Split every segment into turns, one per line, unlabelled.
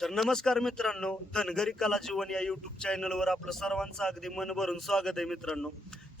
तर नमस्कार मित्रांनो धनगरी कला जीवन या युट्यूब चॅनलवर आपलं सर्वांचं अगदी मन भरून स्वागत आहे मित्रांनो.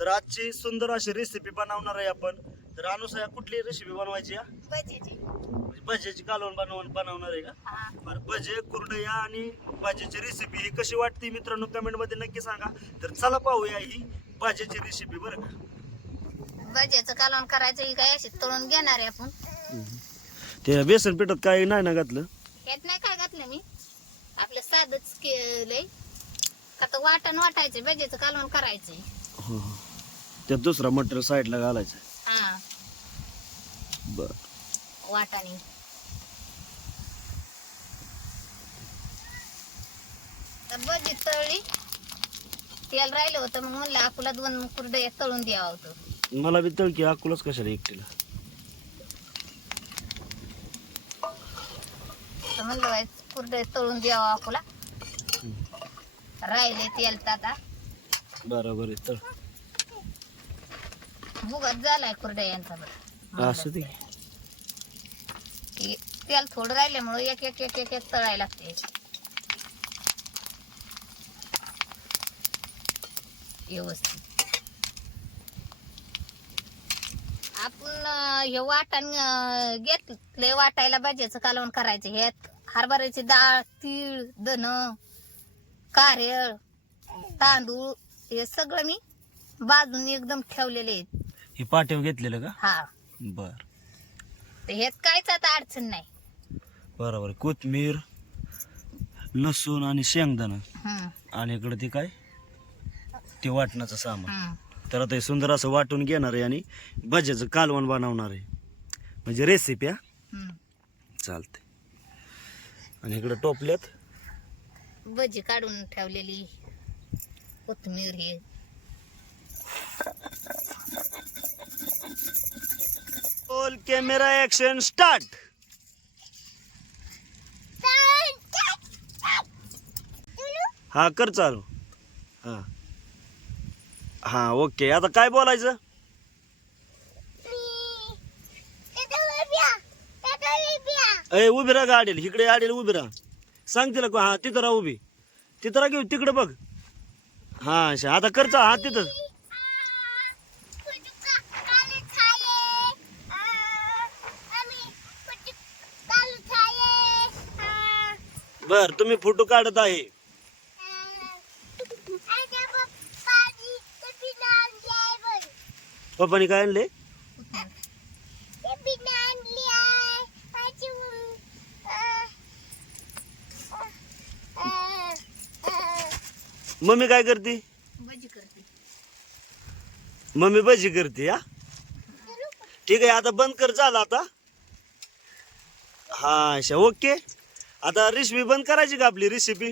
तर आजची सुंदर अशी रेसिपी बनवणार आहे आपण. तर अनुसया कुठली रेसिपी बनवायची आहे?
भजीची
म्हणजे भज्याची कालवण बनवून बनवणार आहे का? बरं भजे कुरडया आणि भाजीची रेसिपी ही कशी वाटते मित्रांनो? कमेंटमध्ये नक्की सांगा. तर चला पाहूया ही भाजीची रेसिपी बरं का?
भज्याचं कालवण करायचं ही काय अशी तळून घेणार आहे आपण?
ते बेसन पिठात काही नाही ना घातलं?
यात नाही काय घातलं मी. आपलं साधच केलंय. का तर वाटण वाटायचं भज्याचं कालवण करायचंय.
हो, हो. त्यात दुसरा मटेरियल साईडला घालायचं
हा.
बर.
वाटाणे. तर भजी तळली. तेल राहिलं होतं मग म्हणलं आपला दोन कुरडे तळून द्यावं होतं.
मला बी तळकी अकुलच कशाला एकटीला?
म्हणलं कुरडे तळून द्यावं आपला. राहिले तेल तर आता.
बरोबर आहे
झालाय कुरड्या यांचा बरं
असं
की तेल थोडं राहिल्यामुळं एक एक एक एक एक तळायला लागते. व्यवस्थित. आपण हे वाटण घेतले वाटायला भाज्याचं कालवण करायचं ह्यात. हरभऱ्याची डाळ तीळ धन कारेळ तांदूळ हे सगळं मी बाजून एकदम ठेवलेले आहेत.
हे पाठव घेतलेलं का?
हा.
बर.
तर ह्यात काहीच आता अडचण नाही.
बरोबर. कोथमीर लसूण आणि शेंगदाणा.
हम्म,
आणि इकडे ते काय? ते वाटणाचं सामान.
हम्म.
तर आता हे सुंदर असं वाटून घेणार आहे आणि भज्याचं कालवण बनवणार आहे. म्हणजे रेसिपी हा?
हम्म.
चालते आणि इकडे टोपल्यात
भजी काढून ठेवलेली. कोथमीर हे.
रोल कॅमेरा ऍक्शन स्टार्ट हा कर चालू. हा. हा ओके आता काय बोलायचं? ए उभी राहा गाडीला. इकडे गाडीला उभी राहा. सांग तिला हा तिथं राहा उभी. तिथं राहा घेऊ तिकडे बघ. हा अशा आता करचा हा तिथं. बर तुम्ही फोटो काढत आहे. पप्पानी काय आणले? मम्मी काय करते?
भजी करते.
मम्मी भजी करते हा? ठीक आहे आता बंद कर झालं आता. हा अशा ओके. आता रेसिपी बंद करायची का आपली रेसिपी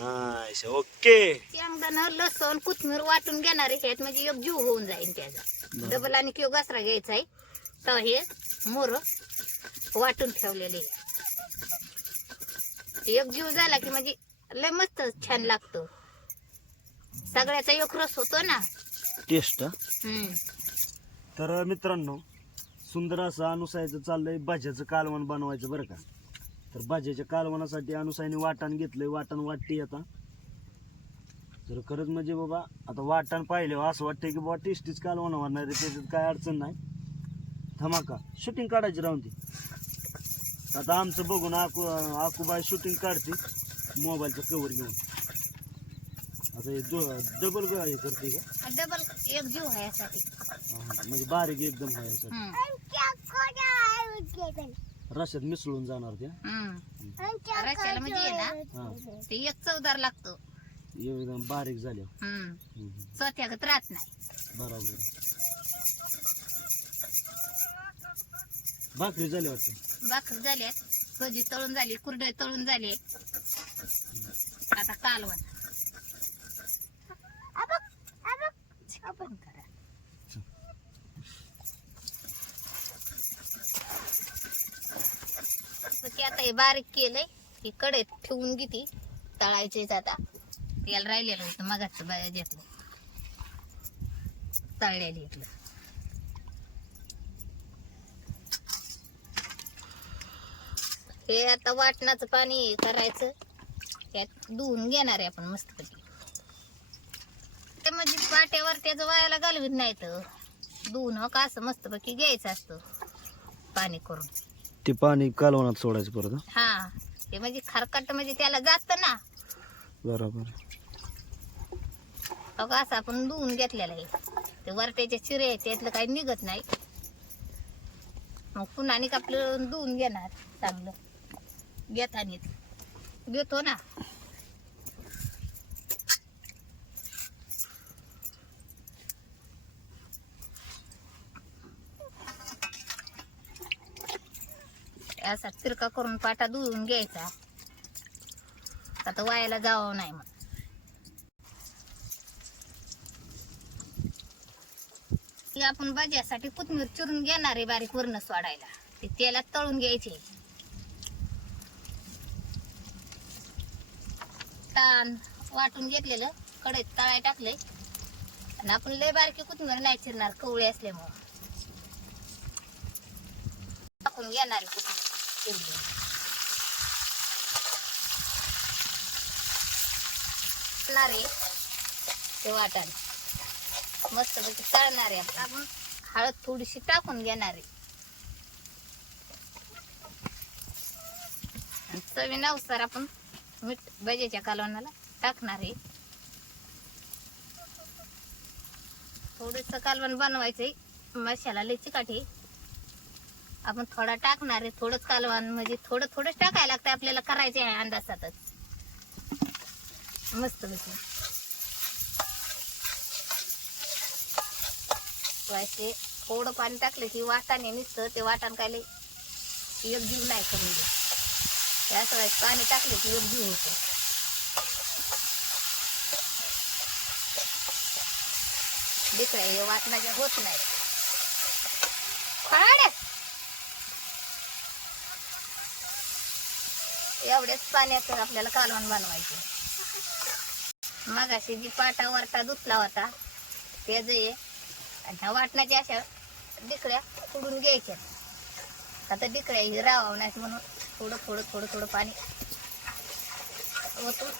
हा अशा ओके.
शेंगदाणा लसूण कोथमीर वाटून घेणार आहे ह्यात म्हणजे एक जीव होऊन जाईल त्याचा. डबल आणि किंवा घासरा घ्यायचा आहे. तर हे मोर वाटून ठेवलेले एक जीव झाला की म्हणजे लय मस्त छान लागतो. सगळ्याचा एक रस होतो ना.
टेस्ट हा?
हम्म.
तर मित्रांनो सुंदर असं अनुसायचं चाललंय भाज्याचं कालवण बनवायचं बरं का? तर भाज्याच्या कालवणासाठी अनुसायने वाटण घेतलंय वाटण वाटते आता. तर खरंच म्हणजे बाबा आता वाटण पाहिलं असं वाटतंय की बाबा टेस्टीच कालवण होणार आहे त्याच्यात काय अडचण नाही. धमाका शूटिंग काढायची राहून ती आता आमचं बघून आकू आकूबाई शूटिंग काढते मोबाईलचं कवर घेऊन. आता हे डबल हे करते का?
डबल एक जीव आहे यासाठी.
हा, म्हणजे बारीक एकदम व्हायसाठी
हम्म.
रश्यात मिसळून जाणार त्या.
हम्म. रश्याला म्हणजे आहे ना
हा.
ते एक चवदार लागतो.
एकदम बारीक झाल्या
हम्म.
हम्म,
चौथ्यागत राहत नाही.
बरोबर. भाकरी झाली वाटतं.
भाकरी झाल्यात भजी तळून झाली कुरडे तळून झाले. आता कालवण आपण करा. तर ते आता हे बारीक केलंय ही कडेत ठेवून घेते तळायचेच आता. तेल राहिलेलं होतं मगाच घेतलं. तळलेलं घेतलं. हे आता वाटणाचं पाणी करायचं. त्यात धुवून घेणार आहे आपण मस्तपैकी ते म्हणजे पाट्यावर त्याचं वायाला घालवीत नाही तर धुवून हो का असं मस्तपैकी घ्यायचं असतं. पाणी करून.
ते पाणी कालवणात सोडायचं परत हं?
हा. ते म्हणजे खरकट म्हणजे त्याला जात ना.
बरोबर.
हो का असं आपण धुवून घेतलेलं आहे. ते वरट्याचे चिरे आहेत त्यातलं काही निघत नाही. मग पुन्हा आणि आपलं धुवून घेणार. चांगलं. घेतानीच. घेतो ना. असा तिरका करून पाटा धुवून घ्यायचा. आता वायाला जावं नाही मग ती आपण भाज्यासाठी कोथमीर चिरून घेणार आहे बारीक वरण सोडायला. ते तेलात तळून घ्यायचे. ताण वाटून घेतलेलं कढईत तळाय टाकले आणि आपण लय बारकी कोथमीर नाही चिरणार कवळी असल्यामुळं. टाकून घेणार आहे ते वाटाण. मस्त पैकी तळणार आहे आपण. हळद थोडीशी टाकून घेणार आहे. आणि चवीनुसार आपण मीठ भज्याच्या कालवणाला टाकणार आहे. थोडस कालवण बनवायचंय. मसाला लय चिकाठी आपण थोडा टाकणार आहे थोडंच कालवण म्हणजे थोडं थोडंच टाकायला लागतं आपल्याला करायचे आहे अंदाजातच. मस्त पैकी थोडं पाणी टाकलं की वाटाणे निसतं ते वाटाण काय एक जीव नाही करून दे त्याच वेळेस पाणी टाकले की एक होते दिसलं हे वाटणाच्या होत नाही. एवढ्याच पाण्यात आपल्याला कालवण बनवायचे. मगाशी जी पाटा वरटा धुतला होता ते जे आणि ह्या वाटणाच्या अशा डिकड्या उडून घ्यायच्या. आता डिकड्या ही राहावं नाही म्हणून थोडं थोडं थोडं थोडं पाणी ओतून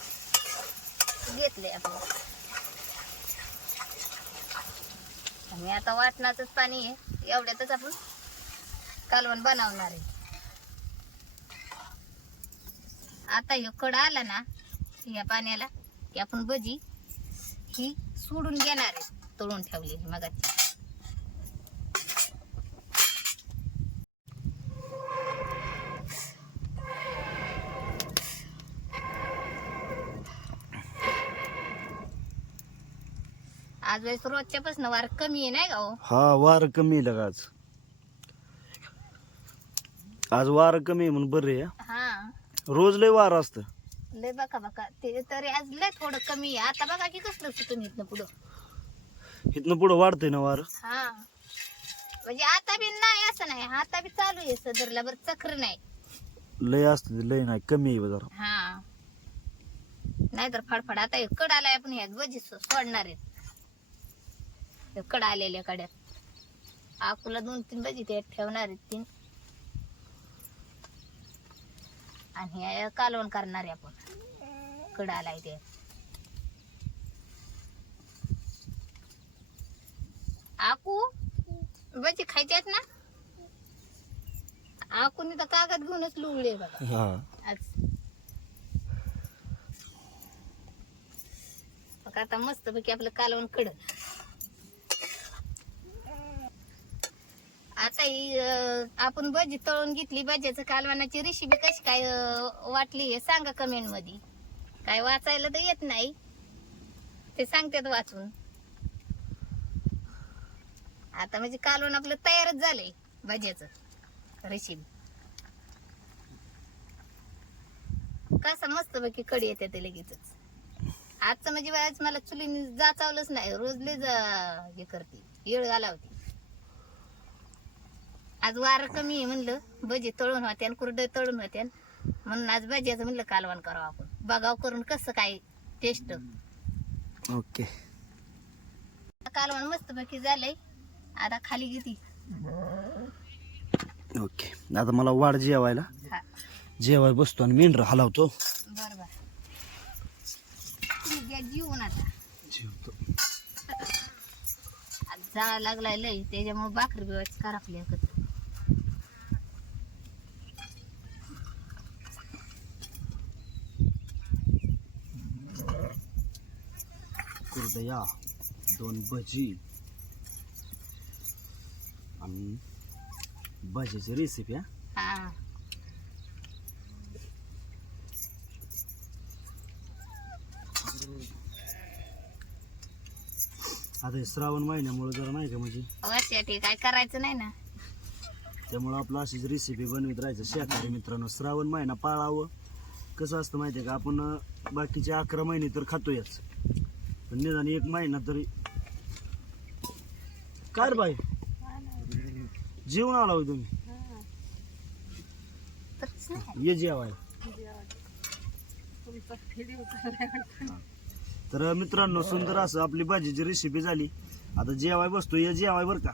घेतलंय आपण. आणि आता वाटणाचंच पाणी आहे. एवढ्यातच आपण कालवण बनवणार आहे. आता हे कड आला ना या पाण्याला की आपण भजी ही सोडून घेणार आहे. तळून ठेवलेली मगाची आज वेळेस रोजच्यापासून वार कमी आहे नाही का हो?
हा वार कमी आहे लगा आज. आज वार कमी आहे म्हणून बरं आहे हं? रोज लय वार असतं.
लय बघा बघा ते तरी आज लय थोडं कमी आहे. आता बघा की कसलं सुटून इथनं पुढं.
इथनं पुढं वाढतंय ना वार.
हा. म्हणजे आता बी नाही असं नाही. आता बी चालू आहे सदरला बरं चक्र नाही.
लय असतं लय नाही. कमी आहे जरा.
हा. नाहीतर फडफड. आता हे कड आलाय आपण ह्यात भजी सो- सोडणार आहेत. कड आलेल्या कड्यात. आकुला दोन तीन भजी ते ठेवणार आहेत तीन. आणि कालवण करणार आहे आपण कड आलाय ते आकू भजी खायचे आहेत ना? आकूने तर कागद घेऊनच लुगले बघा. आज. आता मस्त पैकी आपलं कालवण कड आता ही आपण भजी तळून घेतली भज्याचं कालवानाची रेसिपी कशी काय वाटली हे सांगा कमेंटमध्ये काय वाचायला तर येत नाही. ते सांगतात वाचून. आता म्हणजे कालवण आपलं तयारच झालंय भज्याचं रेसिपी कसं मस्त पैकी कडी येते ते लगेचच. आजचं म्हणजे वेळेस मला चुलीने जाचावलंच नाही रोज लय जा- हे करते येळ घालावते. आज वार कमी आहे म्हणलं. भजी तळून होते आणि कुरडे तळून होते म्हणून आज भज्याचं म्हणलं कालवण करावं आपण. बघाव करून कसं काय टेस्ट
ओके.
कालवण मस्त पैकी झालंय. आता खाली किती
ओके. आता मला वाढ जेवायला.
हा.
जेवाय बसतो आणि मेंढर हलावतो.
बर बर तुम्ही घ्या जीवन आता.
जेवतो.
आज जाळा लागलाय लय. त्याच्यामुळे भाकरी बिवायची करापली एकत्र
कुरडया दोन भजी. आणि भजीची रेसिपी हा.
हा.
आता हे श्रावण महिन्यामुळे जरा नाही का म्हणजे?
काय करायचं नाही ना.
त्यामुळं आपलं अशीच रेसिपी बनवीत राहायचं शाकाहारी मित्रांनो. श्रावण महिना पाळावं. कसं असतं माहिती आहे का? आपण अं, बाकीचे अकरा महिने तर खातोयच. पण निदान एक महिना तरी. काय रे बाई? जेवण आला होय तुम्ही?
तरच नाही
ये जेवाय तर मित्रांनो सुंदर असं आपली भाजीची रेसिपी झाली. आता जेवाय बसतो ये जेवाय बरं का?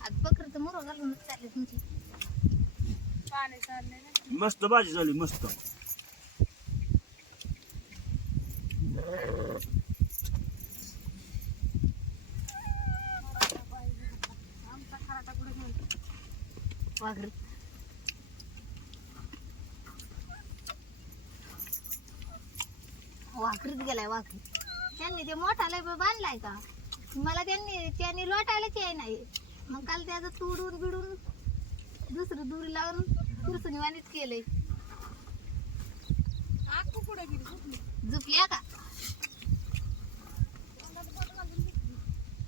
आज बकर तर मोर घालून चालले तुमची.
मस्त भाजी झाली मस्त.
वाघरी वाघरीत गेलाय वाघरी त्यांनी ते मोठा लय बांधलाय का? मला त्यांनी त्यांनी लोटायलाच याय नाही. मग काल त्याचं तुडून बिडून दुसरं दुरी लावून कुरसुनीवानीच केलंय. झुकल्या का?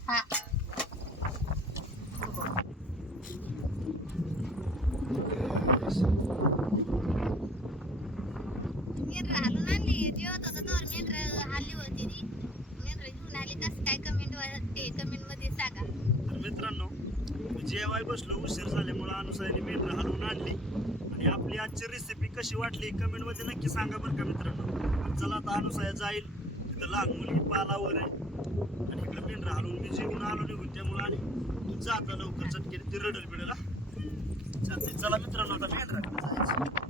हा मेंढरं हालून आणली जेवत होता तर मेंढरं हल्ली होती ती मेंढरं घेऊन आली कसं काय कमेंट ते कमेंटमध्ये सांगा
तर मित्रांनो मी जेवाय बसलो उशीर झाल्यामुळे अनुसायाने मेंढरं हलवून आणली. आणि आपली आजची रेसिपी कशी वाटली कमेंटमध्ये नक्की सांगा बरं का मित्रांनो. चला आता अनुसाया जाईल. तिथं लहान मुलगी पालावर आहे. आणि इकडे मेंढरं हलवून मी जेवून आलो निघून त्यामुळं आणि तू जाता लवकर चटकेने ती रडल बिडला हा चला मित्रांनो आता मेंढराकडे जायचं.